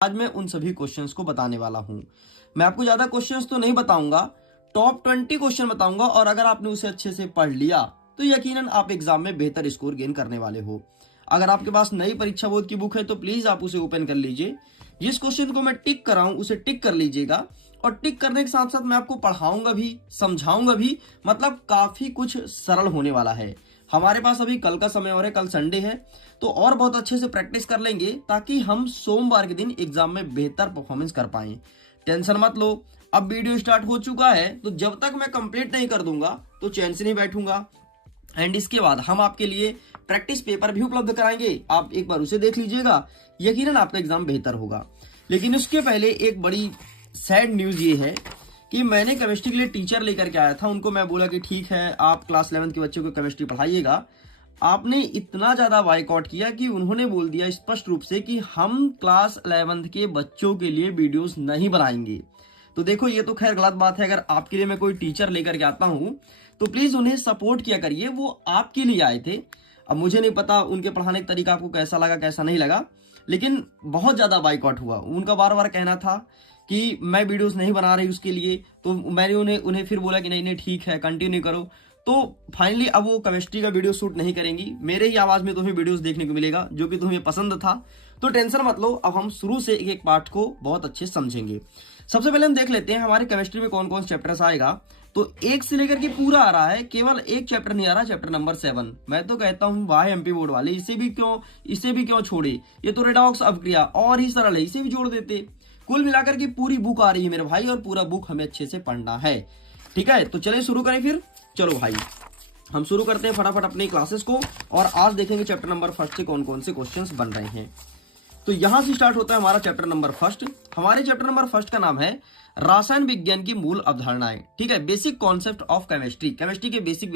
आज मैं उन सभी क्वेश्चंस को बताने वाला हूं। मैं आपको ज्यादा क्वेश्चंस तो नहीं बताऊंगा, टॉप 20 क्वेश्चन बताऊंगा और अगर आपने उसे अच्छे से पढ़ लिया तो यकीनन आप एग्जाम में बेहतर स्कोर गेन करने वाले हो। अगर आपके पास नई परीक्षा बोर्ड की बुक है तो प्लीज आप उसे ओपन कर लीजिए। जिस क्वेश्चन को मैं टिक कर रहा हूं उसे टिक कर लीजिएगा और टिक करने के साथ साथ मैं आपको पढ़ाऊंगा भी, समझाऊंगा भी। मतलब काफी कुछ सरल होने वाला है। हमारे पास अभी कल का समय और है, कल संडे है, तो और बहुत अच्छे से प्रैक्टिस कर लेंगे ताकि हम सोमवार के दिन एग्जाम में बेहतर परफॉर्मेंस कर पाए। टेंशन मत लो, अब वीडियो स्टार्ट हो चुका है तो जब तक मैं कंप्लीट नहीं कर दूंगा तो चैन से नहीं बैठूंगा। एंड इसके बाद हम आपके लिए प्रैक्टिस पेपर भी उपलब्ध कराएंगे, आप एक बार उसे देख लीजिएगा, यकीनन आपका एग्जाम बेहतर होगा। लेकिन उसके पहले एक बड़ी सैड न्यूज ये है कि मैंने केमिस्ट्री के लिए टीचर लेकर के आया था, उनको मैं बोला कि ठीक है आप क्लास 11 के बच्चों को केमिस्ट्री पढ़ाइएगा। आपने इतना ज्यादा बाइकआउट किया कि उन्होंने बोल दिया स्पष्ट रूप से कि हम क्लास 11 के बच्चों के लिए वीडियोस नहीं बनाएंगे। तो देखो ये तो खैर गलत बात है। अगर आपके लिए मैं कोई टीचर लेकर के आता हूं तो प्लीज उन्हें सपोर्ट किया करिए, वो आपके लिए आए थे। अब मुझे नहीं पता उनके पढ़ाने का तरीका आपको कैसा लगा कैसा नहीं लगा, लेकिन बहुत ज्यादा बाइकआउट हुआ। उनका बार बार कहना था कि मैं वीडियोस नहीं बना रही उसके लिए, तो मैंने उन्हें फिर बोला कि नहीं नहीं ठीक है कंटिन्यू करो। तो फाइनली अब वो केमिस्ट्री का वीडियो शूट नहीं करेंगी, मेरे ही आवाज में तुम्हें वीडियोस देखने को मिलेगा जो कि तुम्हें पसंद था। तो टेंशन मत लो, अब हम शुरू से एक एक पार्ट को बहुत अच्छे समझेंगे। सबसे पहले हम देख लेते हैं हमारे केमिस्ट्री में कौन कौन चैप्टर्स आएगा। तो एक से लेकर के पूरा आ रहा है, केवल एक चैप्टर नहीं आ रहा, चैप्टर नंबर 7। मैं तो कहता हूं वाह एमपी बोर्ड वाले, इसे भी क्यों छोड़े, ये तो रेडॉक्स अपक्रिया और ही सरल है, इसे भी जोड़ देते। कुल मिलाकर की पूरी बुक आ रही है मेरे भाई, और पूरा बुक हमें अच्छे से पढ़ना है। ठीक है, तो चलिए शुरू करें फिर। चलो भाई हम शुरू करते हैं फटाफट अपनी क्लासेस को, और आज देखेंगे चैप्टर नंबर 1 से कौन कौन से क्वेश्चंस बन रहे हैं। तो यहां से स्टार्ट होता है हमारा चैप्टर नंबर 1। हमारे चैप्टर नंबर 1 का नाम है रसायन विज्ञान की मूल अवधारणाएं। ठीक है, basic concept of chemistry. Chemistry के बेसिक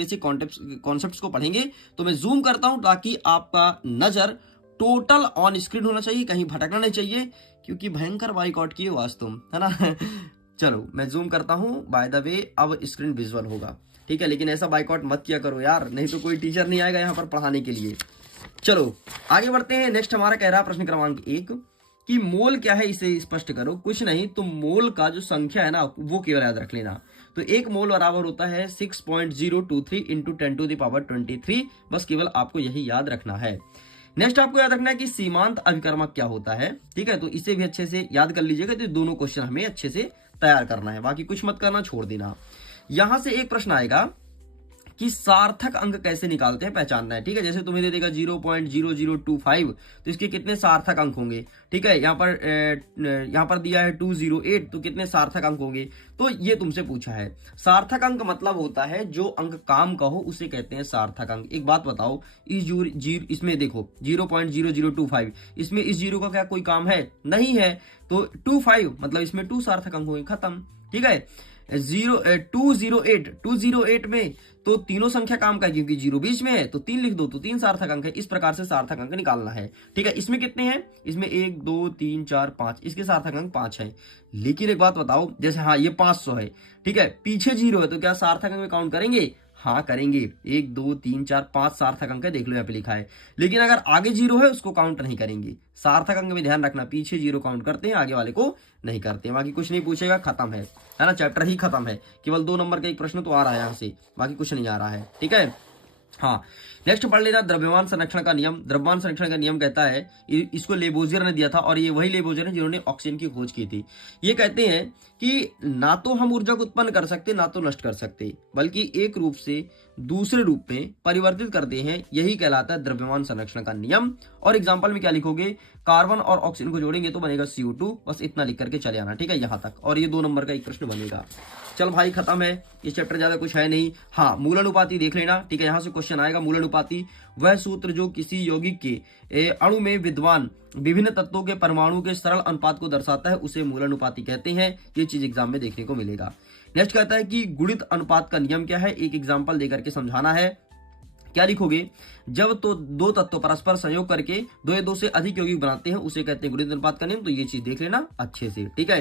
कॉन्सेप्ट्स को पढ़ेंगे। तो मैं जूम करता हूं ताकि आपका नजर टोटल ऑन स्क्रीन होना चाहिए, कहीं भटकना नहीं चाहिए, क्योंकि भयंकर बाइकआउट किए वास्तव है ना। चलो मैं जूम करता हूं। बाय द वे अब स्क्रीन विजुअल होगा, ठीक है, लेकिन ऐसा बाइकआउट मत किया करो यार, नहीं तो कोई टीचर नहीं आएगा यहाँ पर पढ़ाने के लिए। चलो आगे बढ़ते हैं। नेक्स्ट हमारा कह रहा है प्रश्न क्रमांक 1 कि मोल क्या है, इसे स्पष्ट करो। कुछ नहीं, तो मोल का जो संख्या है ना वो केवल याद रख लेना। तो एक मोल बराबर होता है 6.023 इंटू 10⁻23। बस केवल आपको यही याद रखना है। नेक्स्ट आपको याद रखना है कि सीमांत अभिकर्मक क्या होता है। ठीक है, तो इसे भी अच्छे से याद कर लीजिएगा। तो दोनों क्वेश्चन हमें अच्छे से तैयार करना है, बाकी कुछ मत करना, छोड़ देना। यहां से एक प्रश्न आएगा कि सार्थक अंक कैसे निकालते हैं, पहचानना है। ठीक है, जैसे तुम्हें दे देगा 0.0025, तो इसके कितने सार्थक अंक होंगे। ठीक है, यहाँ पर दिया है 208, तो कितने सार्थक अंक होंगे, तो ये तुमसे पूछा है। सार्थक अंक मतलब होता है जो अंक काम का हो उसे कहते हैं सार्थक अंक। एक बात बताओ, इसमें देखो 0.0025, इसमें इस जीरो का क्या कोई काम है, नहीं है, तो 25 मतलब इसमें 2 सार्थक अंक होंगे, खत्म। ठीक है, 208 में तो तीनों संख्या काम का है, क्योंकि 0 बीच में है तो 3 लिख दो, तो 3 सार्थक अंक है। इस प्रकार से सार्थक अंक निकालना है। ठीक है, इसमें कितने हैं, इसमें 1 2 3 4 5, इसके सार्थक अंक 5 है। लेकिन एक बात बताओ, जैसे हाँ ये 500 है, ठीक है, पीछे 0 है, तो क्या सार्थक अंक में काउंट करेंगे, हाँ करेंगे। 1 2 3 4 5 सार्थक अंक है, देख लो यहाँ पे लिखा है। लेकिन अगर आगे 0 है उसको काउंट नहीं करेंगे। सार्थक अंक में ध्यान रखना, पीछे 0 काउंट करते हैं, आगे वाले को नहीं करते। बाकी कुछ नहीं पूछेगा, खत्म है ना, चैप्टर ही खत्म है। केवल 2 नंबर का एक प्रश्न तो आ रहा है यहाँ से, बाकी कुछ नहीं आ रहा है। ठीक है, हाँ नेक्स्ट पढ़ लेना द्रव्यमान संरक्षण का नियम। द्रव्यमान संरक्षण का नियम कहता है, इसको लेबोजियर ने दिया था, और ये वही लेबोजियर है जिन्होंने ऑक्सीजन की खोज की थी। ये कहते हैं कि ना तो हम ऊर्जा को उत्पन्न कर सकते ना तो नष्ट कर सकते, बल्कि एक रूप से दूसरे रूप में परिवर्तित करते हैं, यही कहलाता है द्रव्यमान संरक्षण का नियम। और एग्जाम्पल में क्या लिखोगे, कार्बन और ऑक्सीजन को जोड़ेंगे तो बनेगा CO2, बस इतना लिख करके चले आना। ठीक है, यहां तक, और ये 2 नंबर का एक प्रश्न बनेगा। चल भाई खत्म है, ये चैप्टर ज्यादा कुछ है नहीं। हाँ मूलानुपाती देख लेना। ठीक है, यहां से क्वेश्चन आएगा। मूलानुपाती वह सूत्र जो किसी यौगिक के अणु में विद्यमान विभिन्न तत्वों के परमाणु के सरल अनुपात को दर्शाता है, उसे मूलानुपाती कहते हैं। ये चीज एग्जाम में देखने को मिलेगा। नेक्स्ट कहता है कि गुणित अनुपात का नियम क्या है, एक एग्जाम्पल देकर के समझाना है। क्या लिखोगे? जब तो दो तत्व परस्पर संयोग करके दो या दो से अधिक यौगिक बनाते हैं उसे कहते हैं गुणित अनुपात का नियम। तो ये चीज देख लेना अच्छे से, ठीक है।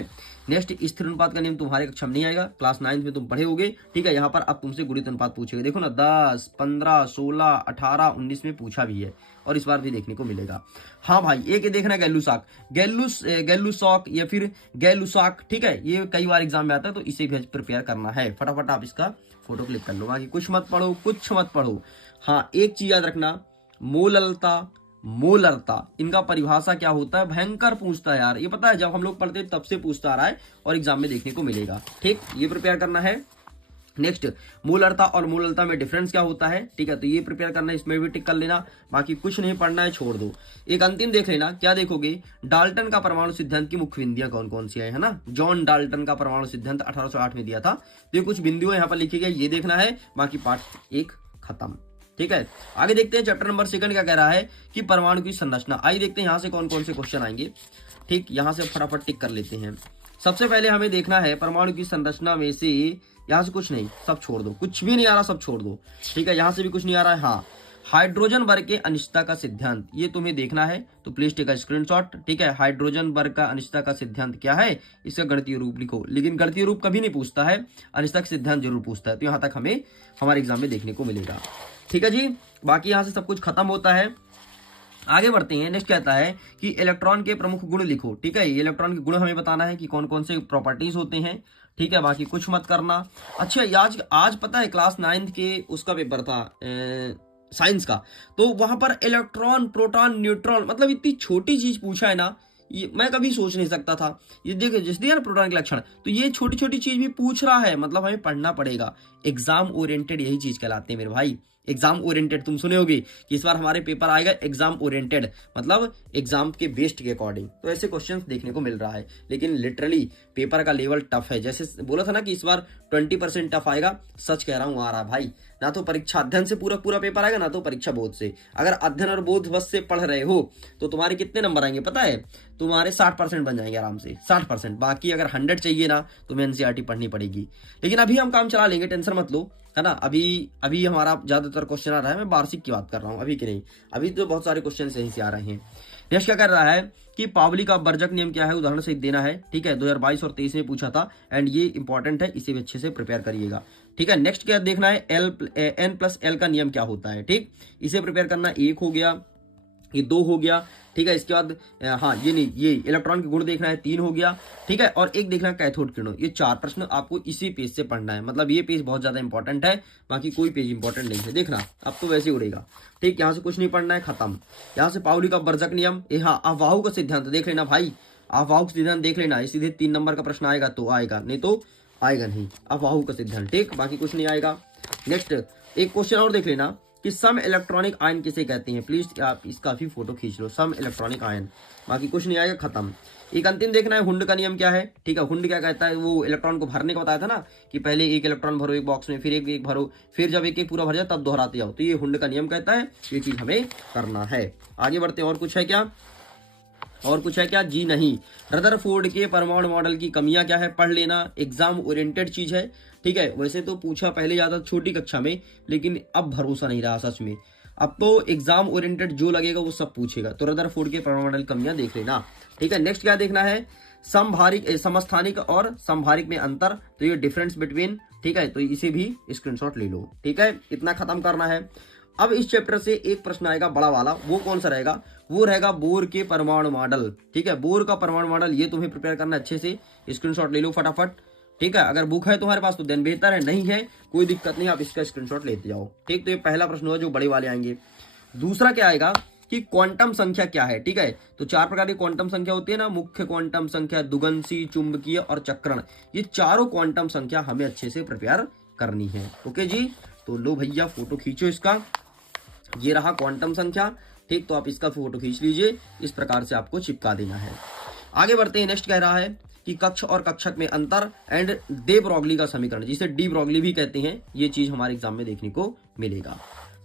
नेक्स्ट, स्थिर अनुपात का नियम तुम्हारे कक्षा में नहीं आएगा, क्लास 9 में तुम पढ़े होगे, ठीक है। यहाँ पर अब तुमसे गुणित अनुपात पूछेगा, देखो ना 10, 15, 16, 18, 19 में पूछा भी है और इस बार भी देखने को मिलेगा। हाँ भाई, एक ये देखना गैलूसाक, गैलूसॉक या फिर गैलूसाक, ठीक है। ये कई बार एग्जाम में आता है तो इसे भी प्रिपेयर करना है। फटाफट आप इसका फोटो क्लिक कर लो, बाकी कुछ मत पढ़ो, कुछ मत पढ़ो। हाँ, एक चीज याद रखना, मोललता, मोलरता, इनका परिभाषा क्या होता है? भयंकर पूछता है यार, ये पता है जब हम लोग पढ़ते हैं तब से पूछता आ रहा है और एग्जाम में देखने को मिलेगा, ठीक। ये प्रिपेयर करना है। नेक्स्ट, मोलरता और मोललता में डिफरेंस क्या होता है, ठीक है। तो ये प्रिपेयर करना है, इसमें भी टिक कर लेना, बाकी कुछ नहीं पढ़ना है, छोड़ दो। एक अंतिम देख लेना, क्या देखोगे? डाल्टन का परमाणु सिद्धांत की मुख्य बिंदियां कौन कौन सी है ना। जॉन डाल्टन का परमाणु सिद्धांत 1808 में दिया था। तो ये कुछ बिंदु यहाँ पर लिखी गई, ये देखना है, बाकी पार्ट 1 खत्म, ठीक है। आगे देखते हैं चैप्टर नंबर 2 क्या कह रहा है कि परमाणु की संरचना। आइए देखते हैं यहाँ से कौन कौन से क्वेश्चन आएंगे, ठीक। यहाँ से फटाफट टिक कर लेते हैं। सबसे पहले हमें देखना है परमाणु की संरचना में से, यहाँ से कुछ नहीं, सब छोड़ दो, कुछ भी नहीं आ रहा सब छोड़ दो, ठीक है। यहाँ से भी कुछ नहीं आ रहा है। हाँ, हाइड्रोजन वर्ग के अनिश्चितता का सिद्धांत, ये तुम्हें देखना है, तो प्लीज टेक अ स्क्रीनशॉट, ठीक है। हाइड्रोजन वर्ग का अनिश्चितता का सिद्धांत क्या है, इसका गणितीय रूप लिखो। लेकिन गणितीय रूप कभी नहीं पूछता है, अनिश्चितता का सिद्धांत जरूर पूछता है। तो यहाँ तक हमें हमारे एग्जाम में देखने को मिलेगा, ठीक है जी। बाकी यहाँ से सब कुछ खत्म होता है। आगे बढ़ते हैं। नेक्स्ट कहता है कि इलेक्ट्रॉन के प्रमुख गुण लिखो, ठीक है। ये इलेक्ट्रॉन के गुण हमें बताना है कि कौन कौन से प्रॉपर्टीज होते हैं, ठीक है। बाकी कुछ मत करना। अच्छा, आज पता है क्लास 9 के उसका पेपर था साइंस का, तो वहां पर इलेक्ट्रॉन, प्रोटॉन, न्यूट्रॉन, मतलब इतनी छोटी चीज पूछा है ना, ये मैं कभी सोच नहीं सकता था। ये देखो जिस दिया ना प्रोटॉन के लक्षण, तो ये छोटी छोटी चीज भी पूछ रहा है, मतलब हमें पढ़ना पड़ेगा। एग्जाम ओरिएंटेड यही चीज कहलाते हैं मेरे भाई, एग्जाम ओरिएंटेड। तुम सुने होगे कि इस बार हमारे पेपर आएगा एग्जाम ओरिएंटेड, मतलब एग्जाम के बेस्ड के अकॉर्डिंग। तो ऐसे क्वेश्चंस देखने को मिल रहा है, लेकिन लिटरली पेपर का लेवल टफ है। जैसे बोला था ना कि इस बार 20% टफ आएगा, सच कह रहा हूं, आ रहा भाई। ना तो परीक्षा अध्ययन से पूरा पूरा पेपर आएगा, ना तो परीक्षा बोध से। अगर अध्ययन और बोध बस से पढ़ रहे हो तो तुम्हारे कितने नंबर आएंगे पता है? तुम्हारे 60% बन जाएंगे आराम से, 60%। बाकी अगर 100 चाहिए ना, तुम्हें एनसीईआरटी पढ़नी पड़ेगी। लेकिन अभी हम काम चला लेंगे, टेंशन मत लो, है ना। अभी हमारा ज्यादातर क्वेश्चन आ रहा है, मैं वार्षिक की बात कर रहा हूँ, अभी की नहीं। अभी तो बहुत सारे क्वेश्चन सही से आ रहे हैं। नेक्स्ट क्या कर रहा है कि पावली का वर्जक नियम क्या है, उदाहरण से देना है, ठीक है। 2022 और 23 में पूछा था, एंड ये इंपॉर्टेंट है, इसे भी अच्छे से प्रिपेयर करिएगा, ठीक है। नेक्स्ट क्या देखना है, N+L का नियम क्या होता है, ठीक। इसे प्रिपेयर करना। 1 हो गया, ये 2 हो गया, ठीक है। इसके बाद हाँ, ये नहीं, ये इलेक्ट्रॉन के गुण देखना है, 3 हो गया, ठीक है। और एक देखना है कैथोड किरणों। ये 4 प्रश्न आपको इसी पेज से पढ़ना है, मतलब ये पेज बहुत ज्यादा इंपॉर्टेंट है, बाकी कोई पेज इंपॉर्टेंट नहीं है। देखना अब तो वैसे ही उड़ेगा, ठीक। यहाँ से कुछ नहीं पढ़ना है, खत्म। यहाँ से पाउली का वर्जक नियम, हाँ, अवाहु का सिद्धांत देख लेना भाई, अवाहु का सिद्धांत देख लेना। सीधे 3 नंबर का प्रश्न आएगा तो आएगा, नहीं तो आएगा नहीं। अवाहु का सिद्धांत, ठीक, बाकी कुछ नहीं आएगा। नेक्स्ट एक क्वेश्चन और देख लेना कि सम इलेक्ट्रॉनिक आयन किसे कहते हैं। प्लीज आप इसका भी फोटो खींच लो, सम इलेक्ट्रॉनिक आयन। बाकी कुछ नहीं आएगा, खत्म। एक अंतिम देखना है, हुंड का नियम क्या है, ठीक है। हुंड क्या कहता है, वो इलेक्ट्रॉन को भरने का बताया था ना, कि पहले एक इलेक्ट्रॉन भरो एक बॉक्स में, फिर एक भरो, फिर जब एक पूरा भर जाए तब दोहराते जाओ। तो ये हुंड का नियम कहता है, ये चीज हमें करना है। आगे बढ़ते हैं। और कुछ है क्या? और कुछ है क्या? जी नहीं। रदरफोर्ड के परमाणु मॉडल की कमियां क्या है, पढ़ लेना, एग्जाम ओरिएंटेड चीज है, ठीक है। वैसे तो पूछा पहले ज्यादा छोटी कक्षा में, लेकिन अब भरोसा नहीं रहा सच में। अब तो एग्जाम ओरिएंटेड जो लगेगा वो सब पूछेगा। तो रदरफोर्ड के परमाणु मॉडल कमियां देख लेना, ठीक है। नेक्स्ट क्या देखना है, समस्थानिक और संभारिक में अंतर, तो ये डिफरेंस बिटवीन, ठीक है। तो इसे भी स्क्रीनशॉट ले लो, ठीक है। इतना खत्म करना है। अब इस चैप्टर से एक प्रश्न आएगा बड़ा वाला, वो कौन सा रहेगा? वो रहेगा बोर के परमाणु मॉडल, ठीक है। बोर का परमाणु मॉडल, ये तुम्हें प्रिपेयर करना अच्छे से, स्क्रीनशॉट ले लो फटाफट, ठीक है। अगर बुक है तुम्हारे पास तो देन बेहतर है, नहीं है कोई दिक्कत नहीं, आप इसका स्क्रीनशॉट लेते जाओ, ठीक। तो ये पहला प्रश्न हुआ जो बड़े वाले आएंगे। दूसरा क्या आएगा कि क्वांटम संख्या क्या है, ठीक है। तो 4 प्रकार की क्वांटम संख्या होती है ना, मुख्य क्वांटम संख्या, दुगंसी, चुंबकीय और चक्रण। ये चारों क्वांटम संख्या हमें अच्छे से प्रिपेयर करनी है, ओके जी। तो लो भैया फोटो खींचो इसका, ये रहा क्वांटम संख्या, ठीक। तो आप इसका फोटो खींच लीजिए, इस प्रकार से आपको चिपका देना है। आगे बढ़ते हैं। नेक्स्ट कह रहा है कि कक्ष और कक्षक में अंतर एंड डे ब्रॉगली का समीकरण, जिसे डी ब्रॉगली भी कहते हैं, ये चीज हमारे एग्जाम में देखने को मिलेगा,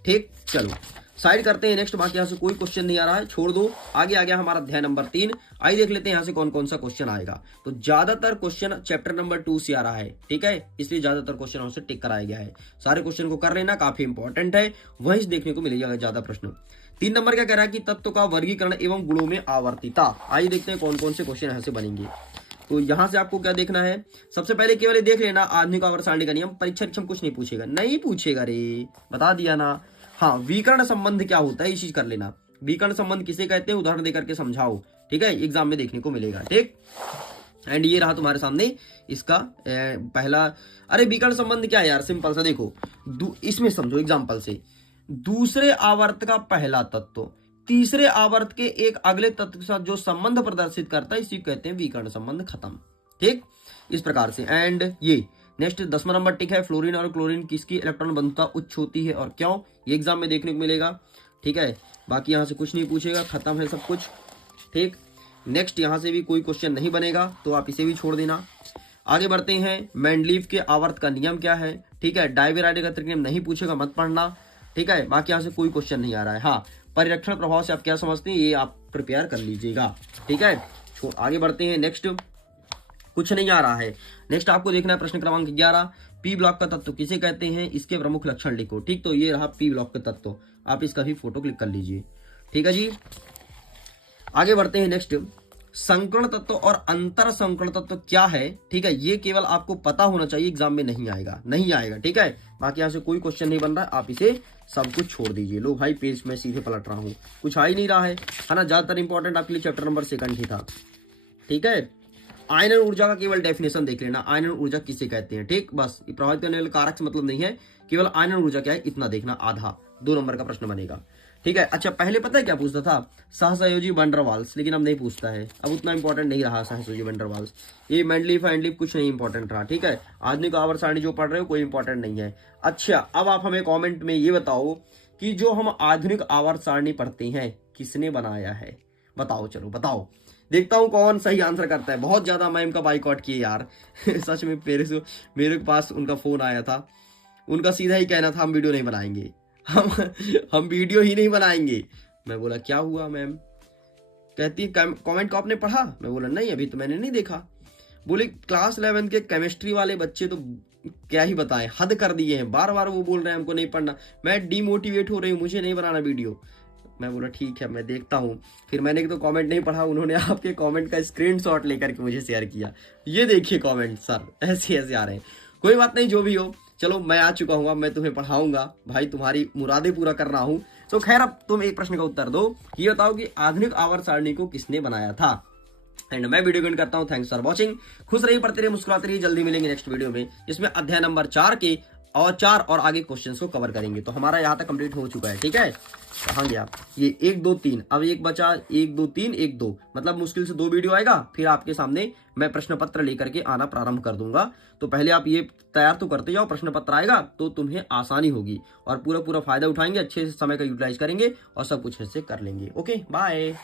ठीक, चलो साइड करते हैं नेक्स्ट। बाकी यहाँ से कोई क्वेश्चन नहीं आ रहा है, छोड़ दो। आगे आ गया हमारा अध्याय नंबर 3। आइए देख लेते हैं यहाँ से कौन कौन सा क्वेश्चन आएगा। तो ज्यादातर क्वेश्चन चैप्टर नंबर 2 से आ रहा है, ठीक है, इसलिए ज्यादातर क्वेश्चन हमसे टिक कराया गया है। सारे क्वेश्चन को कर लेना, काफी इंपॉर्टेंट है, वहीं से देखने को मिलेगा ज्यादा प्रश्न। 3 नंबर क्या कह रहा है कि तत्व का वर्गीकरण एवं गुणों में आवर्तिता। आइए देखते हैं कौन कौन से क्वेश्चन यहाँ से बनेंगे। तो यहां से आपको क्या देखना है, सबसे पहले केवल देख लेना आधुनिक आवर्त सारणी का नियम। परीक्षा कुछ नहीं पूछेगा, नहीं पूछेगा रे, बता दिया ना। हाँ, विकर्ण संबंध क्या होता है, ये चीज कर लेना। विकर्ण संबंध किसे कहते हैं, उदाहरण देकर के समझाओ, ठीक है, एग्जाम में देखने को मिलेगा। ठीक, एंड ये रहा तुम्हारे सामने इसका पहला। अरे विकर्ण संबंध क्या है यार, सिंपल सा देखो, इसमें समझो एग्जाम्पल से। दूसरे आवर्त का पहला तत्व तीसरे आवर्त के एक अगले तत्व के साथ जो संबंध प्रदर्शित करता है, इसी को कहते हैं विकर्ण संबंध। खत्म, ठीक, इस प्रकार से। एंड ये नेक्स्ट 10वां नंबर टिक है, फ्लोरीन और क्लोरीन किसकी इलेक्ट्रॉन बंधुता उच्च होती है और क्यों, ये एग्जाम में देखने को मिलेगा। ठीक है, बाकी यहां से कुछ नहीं पूछेगा, खत्म है सब कुछ। ठीक, नेक्स्ट यहां से भी कोई क्वेश्चन नहीं बनेगा, तो आप इसे भी छोड़ देना। आगे बढ़ते हैं, मेंडलीव के आवर्त का नियम क्या है। ठीक है, डायवेराइडे का त्रिक नियम नहीं पूछेगा, मत पढ़ना। ठीक है, बाकी यहां से कोई क्वेश्चन नहीं आ रहा है। हाँ, परिरक्षण प्रभाव से आप क्या समझते हैं, ये आप प्रिपेयर कर लीजिएगा। ठीक है, आगे बढ़ते हैं। नेक्स्ट कुछ नहीं आ रहा है। नेक्स्ट आपको देखना है प्रश्न क्रमांक 11, पी ब्लॉक का तत्व किसे कहते हैं, इसके प्रमुख लक्षण लिखो। ठीक, तो ये रहा पी ब्लॉक का तत्व, आप इसका भी फोटो क्लिक कर लीजिए। ठीक है जी, आगे बढ़ते हैं। नेक्स्ट, संकर्ण तत्व और अंतर संकर्ण तत्व क्या है। ठीक है, ये केवल आपको पता होना चाहिए, एग्जाम में नहीं आएगा। ठीक है, बाकी यहाँ से कोई क्वेश्चन नहीं बन रहा है, आप इसे सब कुछ छोड़ दीजिए। लो भाई, पेज में सीधे पलट रहा हूँ, कुछ आ ही नहीं रहा है ना। ज्यादातर इंपॉर्टेंट आपके लिए चैप्टर नंबर 2 ही था। ठीक है, आयनन ऊर्जा का केवल डेफिनेशन देख लेना, आयनन ऊर्जा किसे कहते हैं। ठीक, बस प्रभावित करने वाले कारक से मतलब नहीं है, केवल आयनन ऊर्जा क्या है इतना देखना, आधा 2 नंबर का प्रश्न बनेगा। ठीक है, अच्छा पहले पता है क्या पूछता था, सहसंयोजी वैन डर वाल्स, लेकिन अब नहीं पूछता है, अब उतना इंपॉर्टेंट नहीं रहा सहसंयोजी वैन डर वाल्स। ये मेंडलीव कुछ नहीं इंपॉर्टेंट रहा। ठीक है, आधुनिक आवर्त सारणी जो पढ़ रहे हो कोई इंपॉर्टेंट नहीं है। अच्छा, अब आप हमें कॉमेंट में ये बताओ कि जो हम आधुनिक आवर्त सारणी पढ़ते हैं किसने बनाया है, बताओ, चलो बताओ, देखता हूं कौन सही आंसर करता है। बहुत ज्यादा मैं इनका बाइकआउट किए यार सच में मेरे पास उनका फोन आया था, उनका सीधा ही कहना था हम वीडियो नहीं बनाएंगे, हम वीडियो ही नहीं बनाएंगे। मैं बोला क्या हुआ मैम, कहती कमेंट को आपने पढ़ा, मैं बोला नहीं अभी तो मैंने नहीं देखा। बोले क्लास 11 के केमिस्ट्री वाले बच्चे तो क्या ही बताएं, हद कर दिए हैं, बार बार वो बोल रहे हैं हमको नहीं पढ़ना, मैं डिमोटिवेट हो रही हूँ, मुझे नहीं बनाना वीडियो। मैं बोला ठीक है मैं देखता हूँ। फिर मैंने तो कमेंट नहीं पढ़ा, उन्होंने आपके कमेंट का स्क्रीनशॉट लेकर के मुझे शेयर किया, ये देखिए कमेंट सर ऐसे आ रहे हैं। कोई बात नहीं, जो भी हो, चलो मैं आ चुका हूँ, मैं तुम्हें पढ़ाऊंगा भाई, तुम्हारी मुरादें पूरा कर रहा हूँ। तो खैर अब तुम एक प्रश्न का उत्तर दो, ये बताओ कि आधुनिक आवर्त सारणी को किसने बनाया था। एंड मैं वीडियो एंड करता हूँ। Thanks for watching. खुश रहिए, पढ़ते रहिए, मुस्कुराते रहिए। जल्दी मिलेंगे नेक्स्ट वीडियो में, जिसमें अध्याय नंबर 4 और आगे क्वेश्चंस को कवर करेंगे। तो हमारा यहाँ तक कंप्लीट हो चुका है। ठीक है, कहाँ गया ये 1 2 3, अब एक बचा 1 2 3 1 2, मतलब मुश्किल से 2 वीडियो आएगा, फिर आपके सामने मैं प्रश्न पत्र लेकर के आना प्रारंभ कर दूंगा। तो पहले आप ये तैयार तो करते जाओ, प्रश्न पत्र आएगा तो तुम्हें आसानी होगी और पूरा फायदा उठाएंगे, अच्छे से समय का यूटिलाइज करेंगे और सब कुछ ऐसे कर लेंगे। Okay, bye.